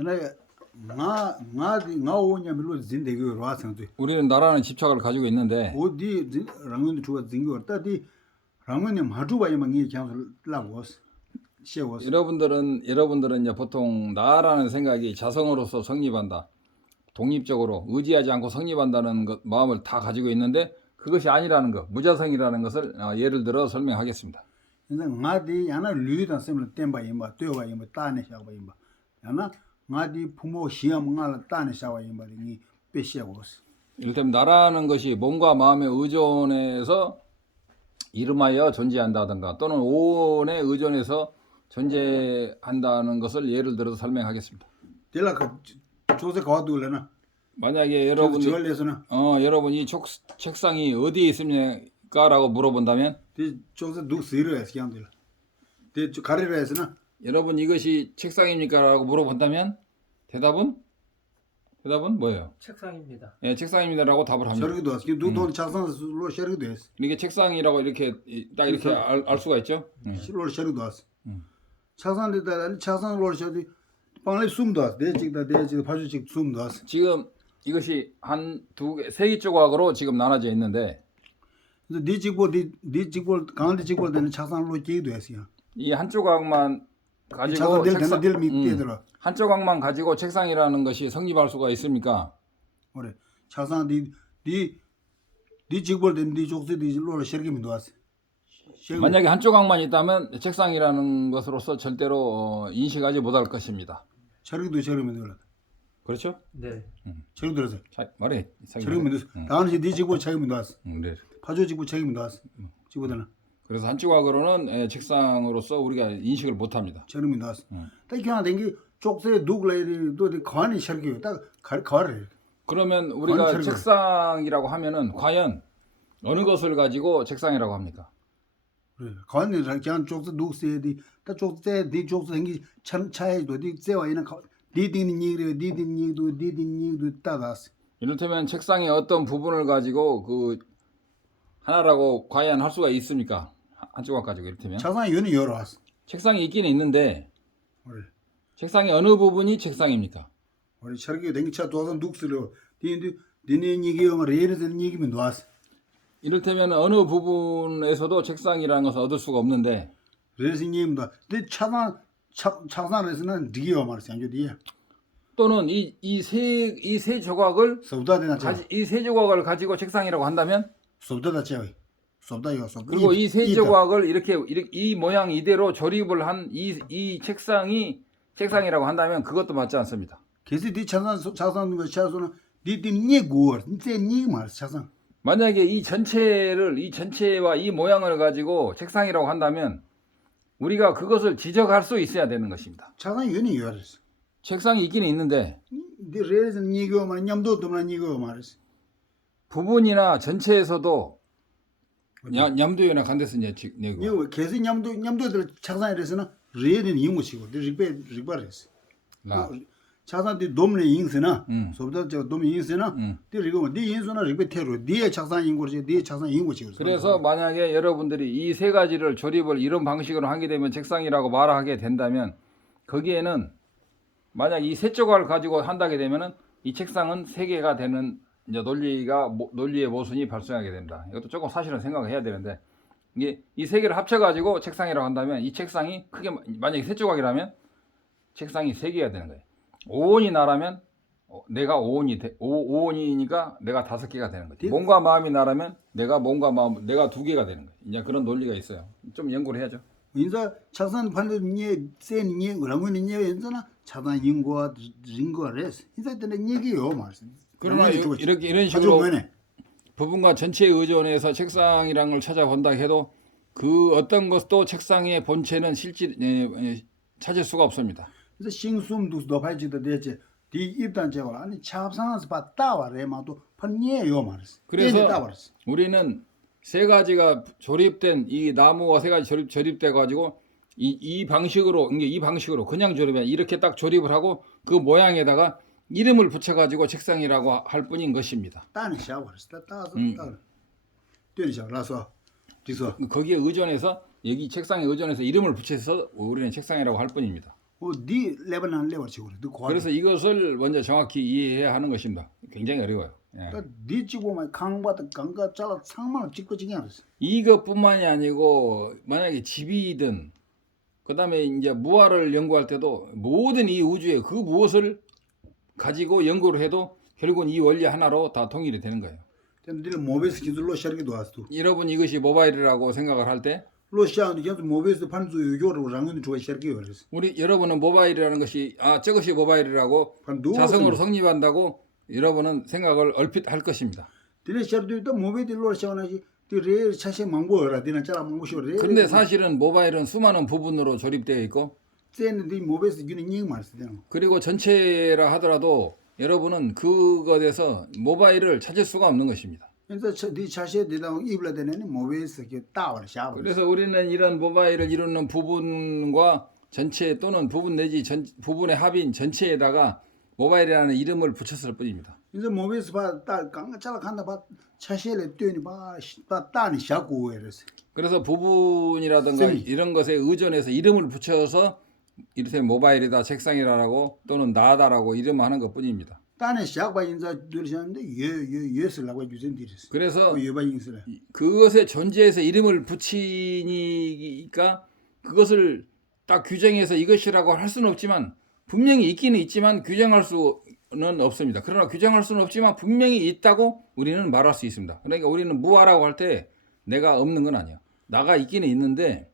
그러나 nga 오냐 밀로 진대기 와서도 우리는 나라는 집착을 가지고 있는데 어디 랑은 주가 진거 왔다디 랑은 마주바이만 이 장소 라고스 시어스 여러분들은 이제 보통 나라는 생각이 자성으로서 성립한다. 독립적으로 의지하지 않고 성립한다는 마음을 다 가지고 있는데 그것이 아니라는 것, 무자성이라는 것을 예를 들어 설명하겠습니다. 근데 nga디 야나 류다 셈을 템바이마 뛰어바이마 따네 샤바이마 야나 nga디 부모 시험 nga 따네 샤바이마 니 빼시고스 이를테면 나라는 것이 몸과 마음에 의존해서 이름하여 존재한다든가 또는 오온에 의존해서 존재한다는 것을 예를 들어서 설명하겠습니다. 딜라 그 조세 가와둘레나 만약에 여러분이 저걸레서나 여러분이 책상이 어디에 있습니까라고 물어본다면 디 조세 누 시르에스 캬안딜 디 가리레스나 여러분 이것이 책상입니까라고 물어본다면 대답은 뭐예요? 책상입니다. 예, 책상입니다라고 답을 합니다. 셔르기도 하스 누돈 차선로 셔르기도 했어 이게 책상이라고 이렇게 딱 이렇게 알 수가 있죠. 실로 셔르기도 하스 차선데다 차선로 셔디 방레 숨도 하스 대직다 대직 파주직 숨도 하스 지금 이것이 한 두 개, 세 개 조각으로 지금 나눠져 있는데 근데 디 직보 강디 직보 되는 차선로 지기도 했어요 이 한 조각만 가지고 차선 딜 밑에들어 한 조각만 가지고 책상이라는 것이 성립할 수가 있습니까? 그래 차선 디 직보 되는 디 족세 디 로를 셔르기도 하스 만약에 한 조각만 있다면 책상이라는 것으로서 절대로 인식하지 못할 것입니다. 셔르기도 셔르기도 그렇죠? 네. 셔르기도 하스 자, 말해. 셔르기도 다른 디 직보 책임도 하스 네. 파주 직보 책임도 하스 직보들은 그래서 한 조각으로는 책상으로서 우리가 인식을 못합니다. 셔르기도 하스 딱 그냥 된게 족세 누글레리 또 관이 셔르기 딱 가르 그러면 우리가 관이 책상이라고 하면은 과연 어느 것을 가지고 책상이라고 합니까? 그래 관이 그냥 족세 누세디 딱 족세 디 족세 생기 차에도 디 세와 있는 디딩니도 따다스 이를테면 책상의 어떤 부분을 가지고 그 하나라고 과연 할 수가 있습니까? 한 조각 가지고 이를테면 차상 연이 여러 왔어 책상이 있긴 있는데 그래 책상의 어느 부분이 책상입니까? 우리 철기 댕차 도선 둑스로 디니 얘기 영어 예르는 얘기면 놓았어 이를테면 어느 부분에서도 책상이라는 것을 얻을 수가 없는데 그래서 님도 디 차상에서는 디기어 말이야 이제 또는 이 세 조각을 소다되나 차 이 세 조각을 가지고 책상이라고 한다면 소다다 차 소다요 소 그리고 이 세 조각을 이렇게 이 모양 이대로 조립을 한 이 책상이 책상이라고 한다면 그것도 맞지 않습니다. 그래서 디 차상 거 차서는 디니 고어 니 말 차상 만약에 이 전체와 이 모양을 가지고 책상이라고 한다면 우리가 그것을 지적할 수 있어야 되는 것입니다. 차상 연이 여러스 책상이 있긴 있는데 디 레르는 니고 말 냠도 도만 니고 말스 부분이나 전체에서도 냠도요나 간데서 내고 이거 계속 냠도들 차상에서는 레르는 이용고치고 리바레스 차상디 돔네 인스나 소보다 저 돔 인스나 디리고 디 인스나 리베 테로 디에 차상 인고지 디 차상 인고치 그래서 만약에 여러분들이 이 세 가지를 조립을 이런 방식으로 하게 되면 책상이라고 말하게 된다면 거기에는 만약 이 세 조각을 가지고 한다게 되면은 이 책상은 세 개가 되는 이제 논리의 모순이 발생하게 된다. 이것도 조금 사실은 생각을 해야 되는데 이게 이 세 개를 합쳐 가지고 책상이라고 한다면 이 책상이 크게 만약에 세 조각이라면 책상이 세 개가 되는 거예요. 5원이 나라면 내가 5원이니까 내가 5개가 되는 거지. 몸과 마음이 나라면 내가 내가 2개가 되는 거예요. 이제 그런 논리가 있어요. 좀 연구를 해야죠. 인자 차상 판도 니센니 그러면 니 인자나 차상 인고와 링고레스 인자 때는 얘기요 말씀 그러나 이런 식으로 부분과 전체에 의존해서 책상이라는 걸 찾아본다 해도 그 어떤 것도 책상의 본체는 실제 찾을 수가 없습니다. 그래서 싱숨도 높아지다 되지 디 입단 제거 아니 차상에서 봤다와레마도 판니에요 말스 그래서 우리는 세 가지가 조립된 이 나무와 세 가지 조립돼 가지고 이 방식으로 그냥 조립해 이렇게 딱 조립을 하고 그 모양에다가 이름을 붙여 가지고 책상이라고 할 뿐인 것입니다. 따는 샤워스 따서 라서 뒤서 거기에 의존해서 여기 책상에 의존해서 이름을 붙여서 우리는 책상이라고 할 뿐입니다. 네 레벨은 레벨 치고 너 과. 그래서 이것을 먼저 정확히 이해해야 하는 것입니다. 굉장히 어려워요. 예. 네 찍고만 강바다 강가 잘라 상만 찍고 지게 알았어. 이것뿐만이 아니고 만약에 집이든 그다음에 이제 무화를 연구할 때도 모든 이 우주에 그 무엇을 가지고 연구를 해도 결국은 이 원리 하나로 다 통일이 되는 거예요. 근데 모베스 기술로 시작이 왔어. 여러분 이것이 모바일이라고 생각을 할 때 로시아는 계속 모베스 판수 요구로 랑은 좋아 시작이 왔어. 우리 여러분은 모바일이라는 것이 저것이 모바일이라고 자성으로 성립한다고 여러분은 생각을 얼핏 할 것입니다. 근데 시작도 또 모베들로 시작하지. 그 차시 망보라 되는 잘 망보셔래. 그런데 사실은 모바일은 수많은 부분으로 조립되어 있고 쟤는 이 모베스 기능 이 말쓰잖아. 그리고 전체라 하더라도 여러분은 그것에서 모바일을 찾을 수가 없는 것입니다. 그래서 네 차시에 대다 입을 되는 모베스 그 따와 샤브. 그래서 우리는 이런 모바일을 이루는 부분과 전체 또는 부분 내지 부분의 합인 전체에다가 모바일이라는 이름을 붙였을 뿐입니다. 이제 모베스 봐따 강가 잘 간다 봐 차시에 뛰니 봐 따니 샤고 이랬어. 그래서 부분이라든가 이런 것에 의존해서 이름을 붙여서 이렇게 모바일이다, 책상이라고 또는 나다라고 이름하는 것뿐입니다. 따니 샤고 인자 들으셨는데 예슬라고 주선 디랬어. 그래서 예바 인슬. 그것의 존재에서 이름을 붙이니까 그것을 딱 규정해서 이것이라고 할 수는 없지만 분명히 있기는 있지만 규정할 수는 없습니다. 그러나 규정할 수는 없지만 분명히 있다고 우리는 말할 수 있습니다. 그러니까 우리는 무아라고 할 때 내가 없는 건 아니야. 나가 있기는 있는데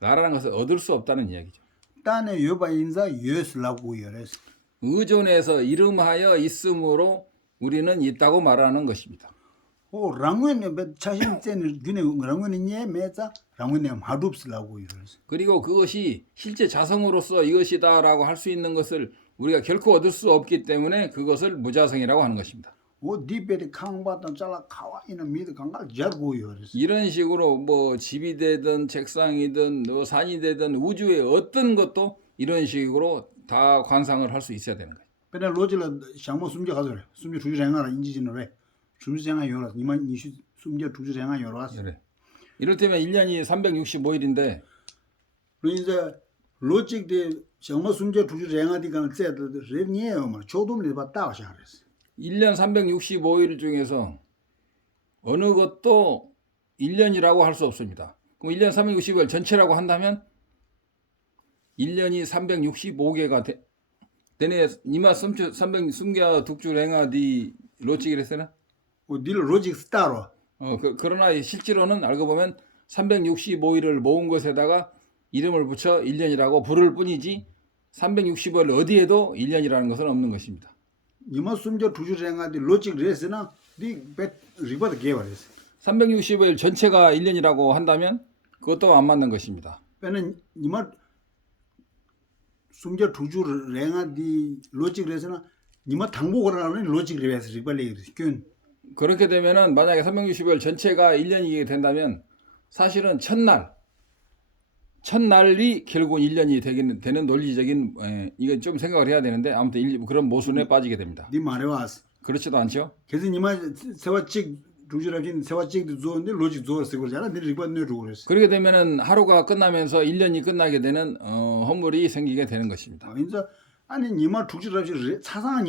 나라는 것을 얻을 수 없다는 이야기죠. 따니 예바 인자 예슬라고 이랬어. 의존해서 이름하여 있음으로 우리는 있다고 말하는 것입니다. 랑wen 차신 쟤는 그네 랑wen이 예 매자 랑wen이 하둡스라고 이랬어. 그리고 그것이 실제 자성으로서 이것이다라고 할 수 있는 것을 우리가 결코 얻을 수 없기 때문에 그것을 무자성이라고 하는 것입니다. 디베리 강바던 잘라 카와이는 미드 강가 저고 이랬어. 이런 식으로 뭐 집이 되든 책상이든 산이 되든 우주의 어떤 것도 이런 식으로 다 관상을 할 수 있어야 되는 거예요. 근데 로질라 샹모 숨겨 가서 숨겨 주주생하라 인지진을 해. 주주생하 요라 이만 이슈 숨겨 주주생하 요라. 그래. 이를테면 1년이 365일인데 그러니까 로직 대 샹모 숨겨 주주생하디가 쟤도 레니에요 뭐 조dom을 봤다 하셨어. 1년 365일 중에서 어느 것도 1년이라고 할 수 없습니다. 그럼 1년 365일 전체라고 한다면 1년이 365개가 되네. 니마 숨겨 둑줄 행하디 로직이랬으나? 딜 로직 스타로. 그러나 실제로는 알고 보면 365일을 모은 것에다가 이름을 붙여 1년이라고 부를 뿐이지 365일 어디에도 1년이라는 것은 없는 것입니다. 니마 숨겨 주주생하디 로직 레스나 디 리버드 게버레스. 365일 전체가 1년이라고 한다면 그것도 안 맞는 것입니다. 빼는 니마 숨겨 주주 랭아디 로직 레스나 니마 당보거라는 로직 레스 리발레 균. 그렇게 되면은 만약에 365일 전체가 1년이게 된다면 사실은 첫날이 결국 1년이 되는 논리적인 이건 좀 생각을 해야 되는데 아무튼 그런 모순에 빠지게 됩니다. 니 말해 왔어. 그렇지도 않죠? 그래서 니마 세와직 주주라진 세와직도 좋은데 로직 좋았어 그러잖아. 니 리번을 그랬어. 그렇게 되면은 하루가 끝나면서 1년이 끝나게 되는 허물이 생기게 되는 것입니다. 이제 아니 니마 주주라지 차상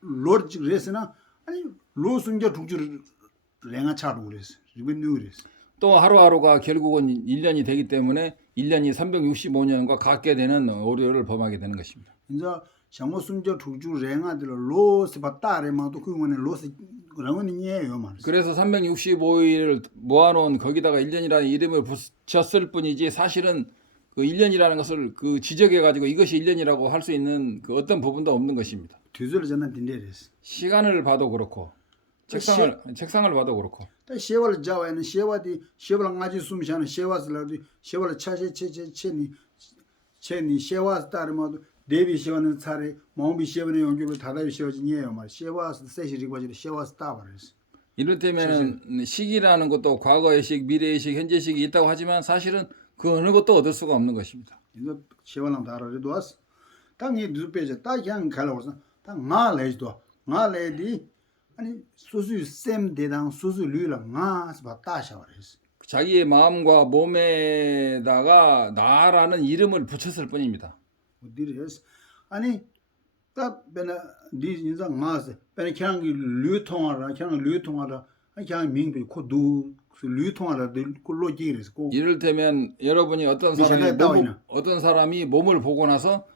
로직 레스나 아니 로 숨겨 주주 랭아 차로 그랬어. 리번을 그랬어. 또 하루하루가 결국은 1년이 되기 때문에 1년이 365년과 같게 되는 오류를 범하게 되는 것입니다. 이제 샹모 숨겨 주주 랭아들 로스 바따레마도 그거는 로스 그런거는이에요 말. 그래서 365일을 모아놓은 거기다가 1년이라는 이름을 붙였을 뿐이지 사실은 그 1년이라는 것을 그 지적해가지고 이것이 1년이라고 할 수 있는 그 어떤 부분도 없는 것입니다. 뒤돌아 전난 딘데레스. 시간을 봐도 그렇고 책상을 봐도 그렇고. 또 시월 자와에는 시와디 시월 가지 숨샤는 시와스라디 시월 차세 체니 시와스 따르모도 데비 시와는 차례 마음비 시와는 연결을 다다비 시와진이에요 말. 시와스 세시리 과지를 시와스 따버렸어. 이를테면은 시기라는 것도 과거의 식, 미래의 식, 현재 식이 있다고 하지만 사실은 그 어느 것도 얻을 수가 없는 것입니다. 이거 시월랑 다르도 왔어. 땅이 누페제 딱 그냥 갈아서 딱 나래도 나래디 아니 소수 셈 대당 소수 류랑 나스 바타샤버렸어. 자기의 마음과 몸에다가 나라는 이름을 붙였을 뿐입니다. 어디래서 아니 딱 배나 네 인상 마스 배나 그냥 류통하라 그냥 류통하라 아니 그냥 민비 코두 류통하라 그 로지르스 고 이를테면 여러분이 미션에 따위나. 어떤 사람이 몸을 보고 나서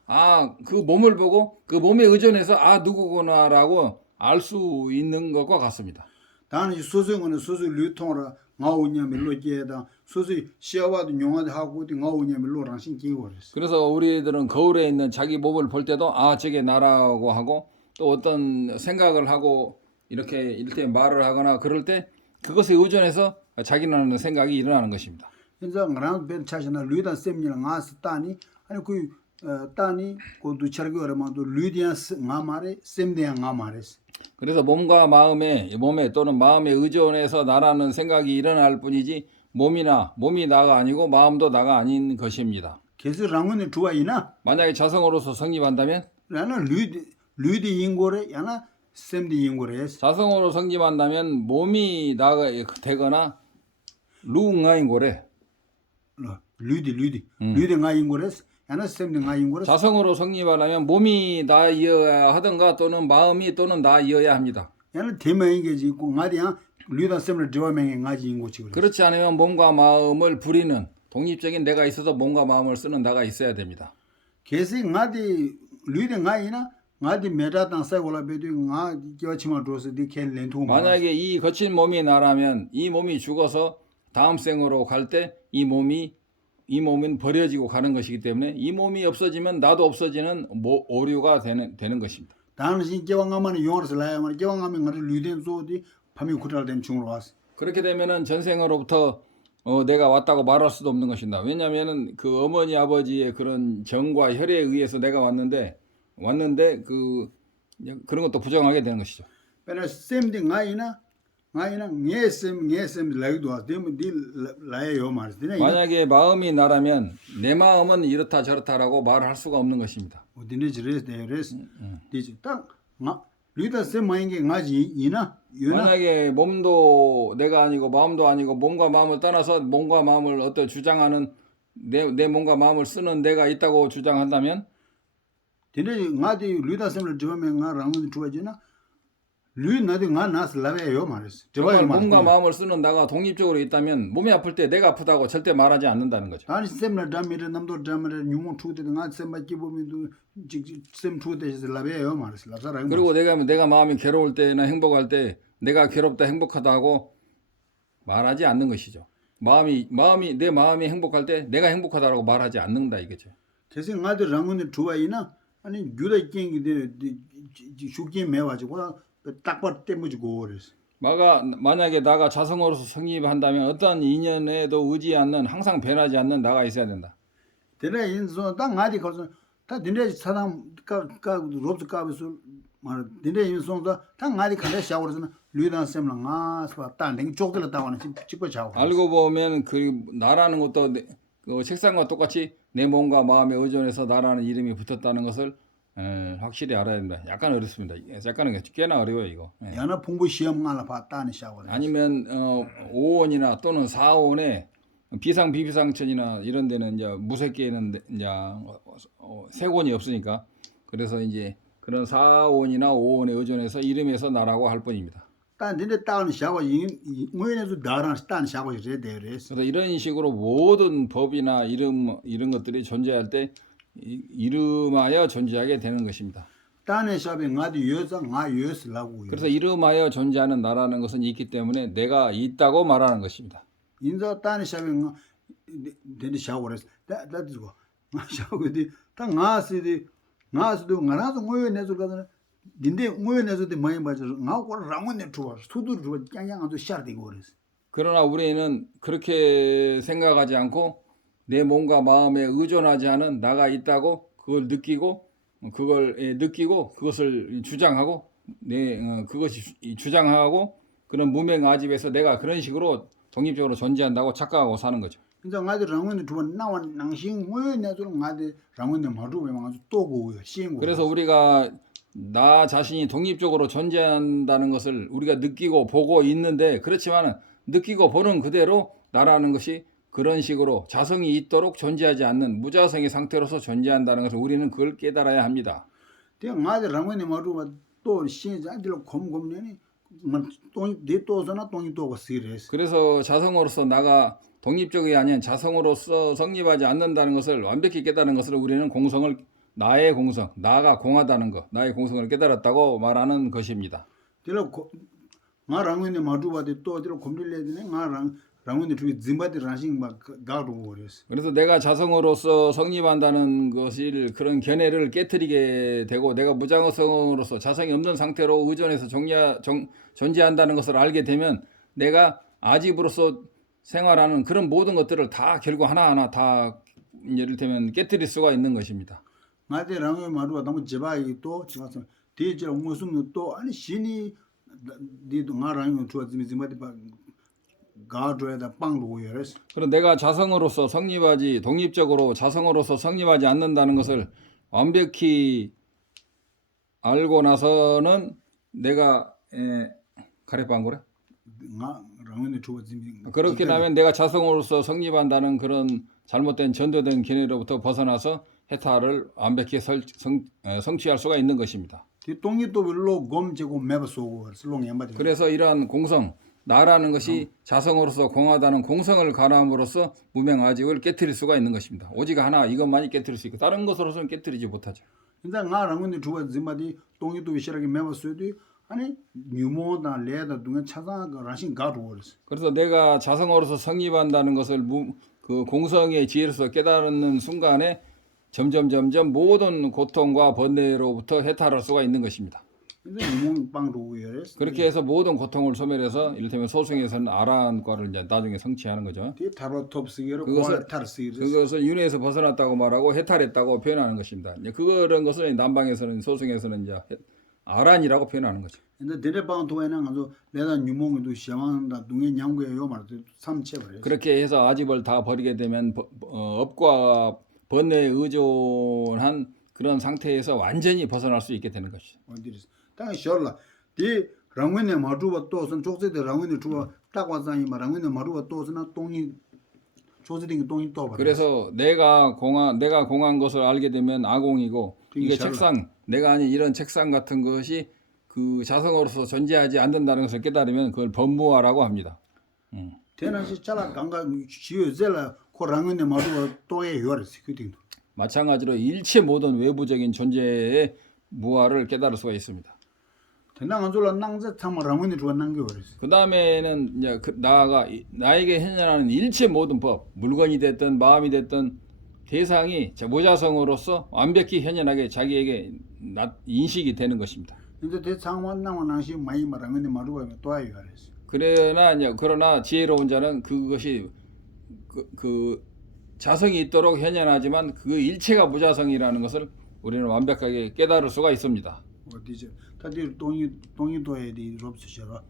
그 몸을 보고 그 몸에 의존해서 누구구나라고 알 수 있는 것과 같습니다. 다는 소소는 소소 류통하라 나오냐 멜로디에다 소소 시아와도 용화도 하고 나오냐 멜로랑 신기거렸어. 그래서 우리들은 거울에 있는 자기 몸을 볼 때도 저게 나라고 하고 또 어떤 생각을 하고 이렇게 이를테면 말을 하거나 그럴 때 그것에 의존해서 자기는 생각이 일어나는 것입니다. 인자 그랑 벤 차시나 류단 셈니랑 아스 따니 아니 그 따니 고두 차르거라마도 류디안스 나마레 셈데야 나마레스. 그래서 몸과 몸에 또는 마음에 의존해서 나라는 생각이 일어날 뿐이지 몸이 나가 아니고 마음도 나가 아닌 것입니다. 계속 랑은에 두아이나 만약에 자성으로서 성립한다면 나는 류디 인고레 야나 셈디 인고레스. 자성으로 성립한다면 몸이 나가 되거나 루응아인고래 류디 nga 인고레스 야나 셈디 nga 인고레스. 자성으로 성립하려면 몸이 나이어야 하든가 또는 마음이 또는 나이어야 합니다. 야나 대마인 게지 있고 nga디야 류다 셈을 드와맹에 nga지 인고치 그래. 그렇지 않으면 몸과 마음을 부리는 독립적인 내가 있어서 몸과 마음을 쓰는 나가 있어야 됩니다. 계속 nga디 류디 nga이나 nga디 메다당 사고라 베디 nga 겨치마 드로스 디켄 렌투. 만약에 이 거친 몸이 나라면 이 몸이 죽어서 다음 생으로 갈 때 이 몸은 버려지고 가는 것이기 때문에 이 몸이 없어지면 나도 없어지는 오류가 되는 것입니다. 당신 개왕하면 용어서 라야만 개왕하면 nga리 류된 소디 밤이 구달된 중으로 왔어. 그렇게 되면은 전생으로부터 내가 왔다고 말할 수도 없는 것입니다. 왜냐하면은 그 어머니 아버지의 그런 정과 혈에 의해서 내가 왔는데 그런 것도 부정하게 되는 것이죠. 베나 셈디 nga이나 녜셈 라이도 왔으면 디 라야요 말스네. 만약에 마음이 나라면 내 마음은 이렇다 저렇다라고 말할 수가 없는 것입니다. 어디네 지레스 데레스 디지 딱 류다 셈 마인게 nga지 이나 유나. 만약에 몸도 내가 아니고 마음도 아니고 몸과 마음을 떠나서 몸과 마음을 어떤 주장하는 내 몸과 마음을 쓰는 내가 있다고 주장한다면 디네 nga디 류다 셈을 드와면 nga 랑은 주어지나 류 나디 nga 나스 라야요 말스. 정말 몸과 마음을 쓰는 나가 독립적으로 있다면 몸이 아플 때 내가 아프다고 절대 말하지 않는다는 거죠. 아니 셈나 담미레 남도 담미레 뉴몬 투데 nga 셈 맞기 보면도 셈 투데서 라야요 말스. 라사라. 그리고 내가 마음이 괴로울 때나 행복할 때 내가 괴롭다 행복하다 하고 말하지 않는 것이죠. 내 마음이 행복할 때 내가 행복하다라고 말하지 않는다 이거죠. 계속 nga디 랑은에 주와이나 아니 유다 깽기데 슈기 매와지고 딱봐 때무지고 그랬어. 만약에 나가 자성으로서 성립한다면 어떤 인연에도 의지 않는 항상 변하지 않는 나가 있어야 된다. 데레 인소 딱 nga디 거서 다 데레 사람 까 롭스 까비서 말 데레 인소다 딱 nga디 칸데 샤워르스나 류단 셈랑 아스바 딴댕 쪽들어 따와는 집어 자고. 알고 보면 그 나라는 것도 그 책상과 똑같이 내 몸과 마음에 의존해서 나라는 이름이 붙었다는 것을 확실히 알아야 된다. 약간 어렵습니다. 약간은 꽤나 어려워요 이거. 야나 풍부 시험 하나 봤다는 샤워를. 아니면 5원이나 또는 4원에 비상비비상천이나 이런 데는 이제 무색계에는 이제 세권이 없으니까 그래서 이제 그런 4원이나 5원에 의존해서 이름에서 나라고 할 뿐입니다. 딴 데네 따는 샤워 뭐에서 나랑 딴 샤워를 해야 돼. 그래서 이런 식으로 모든 법이나 이런 것들이 존재할 때 이름하여 존재하게 되는 것입니다. 딴에 샤베 nga디 여자 nga 여스라고. 그래서 이름하여 존재하는 나라는 것은 있기 때문에 내가 있다고 말하는 것입니다. 인자 딴에 샤베 데네 샤워를 다다지고 샤워디 딱 nga스도 nga라도 뭐에 내서 가는 딘데 뭐에 내서도 많이 맞아. nga고 랑원에 투어 수도 주어 짱짱아도 샤르되고 그랬어. 그러나 우리는 그렇게 생각하지 않고 내 몸과 마음에 의존하지 않은 나가 있다고 그걸 느끼고 그것을 주장하고 그것이 주장하고 그런 무명아집에서 내가 그런 식으로 독립적으로 존재한다고 착각하고 사는 거죠. 인자 nga디 랑원에 투어 나와 낭싱 뭐에 내서 nga디 랑원에 마루에 망아서 또 고요. 시행고. 그래서 우리가 나 자신이 독립적으로 존재한다는 것을 우리가 느끼고 보고 있는데 그렇지만은 느끼고 보는 그대로 나라는 것이 그런 식으로 자성이 있도록 존재하지 않는 무자성의 상태로서 존재한다는 것을 우리는 그걸 깨달아야 합니다. 대 나들 랑원에 마루가 또 신자들로 곰곰내니 똥이 내 또서나 똥이 또가 쓰이래서. 그래서 자성으로서 나가 독립적이 아닌 자성으로서 성립하지 않는다는 것을 완벽히 깨달은 것을 우리는 공성을 나의 공성, 나가 공하다는 것, 나의 공성을 깨달았다고 말하는 것입니다. 대로 nga 랑원에 마루바데 또 대로 곰들려야 되네. nga 랑원에 주위 짐바데 라싱 막 가로 그래서. 그래서 내가 자성으로서 성립한다는 것을 그런 견해를 깨뜨리게 되고 내가 무자성으로서 자성이 없는 상태로 의존해서 존재한다는 것을 알게 되면 내가 아집으로서 생활하는 그런 모든 것들을 다 결국 하나하나 다 예를 들면 깨뜨릴 수가 있는 것입니다. 나데 랑원에 마루가 너무 제바이 또 지나서 대저 무슨 또 아니 신이 디도 nga 랑원 주와 짐바데 가드에다 빵로 이래서. 그럼 내가 자성으로서 성립하지 독립적으로 자성으로서 성립하지 않는다는 것을 완벽히 알고 나서는 내가 가래빵고래 nga 랑원에 주와 짐 그렇게 하면 내가 자성으로서 성립한다는 그런 잘못된 전도된 견해로부터 벗어나서 해탈을 완벽히 성취할 수가 있는 것입니다. 디 똥이 또 별로 곰제고 매버쏘고 그래서 롱엠바디. 그래서 이러한 공성 나라는 것이 자성으로서 공하다는 공성을 가람으로써 무명아집을 깨뜨릴 수가 있는 것입니다. 오직 하나 이것만이 깨뜨릴 수 있고 다른 것으로서는 깨뜨리지 못하죠. 근데 nga 랑원에 주와 짐바디 똥이 또 비시라게 매버쏘도 아니 뉴모다 레다 등에 찾아 라신 가로 그래서. 그래서 내가 자성으로서 성립한다는 것을 그 공성의 지혜로서 깨달는 순간에 점점 모든 고통과 번뇌로부터 해탈할 수가 있는 것입니다. 근데 뉴모 빵로 이래서. 그렇게 해서 모든 고통을 소멸해서 이를테면 소승에서는 아라한과를 이제 나중에 성취하는 거죠. 디 타로톱스기로 그것을- 타르스. 그것을 윤회에서 벗어났다고 말하고 해탈했다고 표현하는 것입니다. 이제 그런 것을 남방에서는 소승에서는 이제 아란이라고 표현하는 거죠. 근데 데레방 도에는 가서 내가 뉴모도 시험한다 동에 냥고에 요 말도 삼체 버려. 그렇게 해서 아집을 다 버리게 되면 업과 번뇌에 의존한 그런 상태에서 완전히 벗어날 수 있게 되는 것이죠. 어디서 땅에 셔라 디 랑wen에 마루바 또선 족세데 랑wen에 주가 딱 와서니 마 랑wen에 마루바 또선나 똥이 조세딩 똥이 또 버려. 그래서 내가 공한 것을 알게 되면 아공이고 이게 샬라. 책상 내가 아닌 이런 책상 같은 것이 그 자성으로서 존재하지 않는다는 것을 깨달으면 그걸 법무화라고 합니다. 대나시 잘라 강가 지어zel라 코 랑wen에 마루바 또에 요르스 그딩. 마찬가지로 일체 모든 외부적인 존재의 무화를 깨달을 수가 있습니다. 대나 안졸라 낭자 참 랑wen에 주가 난게 버렸어. 그 다음에는 이제 나아가 나에게 현존하는 일체 모든 법, 물건이 됐든 마음이 됐든 대상이 무자성으로서 완벽히 현존하게 자기에게 인식이 되는 것입니다. 근데 대상만 나만 나시 많이 랑wen에 마루바 또에 요르스. 그러나 지혜로운 자는 그것이 그 자성이 있도록 현존하지만 그 일체가 무자성이라는 것을 우리는 완벽하게 깨달을 수가 있습니다. 어디지? 다들 똥이 도에 디 롭스셔라.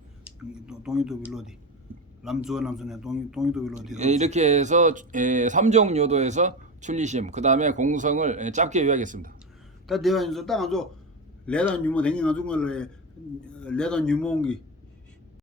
똥이도 빌로디. 남조네 똥이도 빌로디. 이렇게 해서 삼종요도에서 출리심, 그 다음에 공성을 짧게 요약했습니다. 다 대화에서 딱 아주 레다 뉴모 댕이 가지고 레다 뉴모기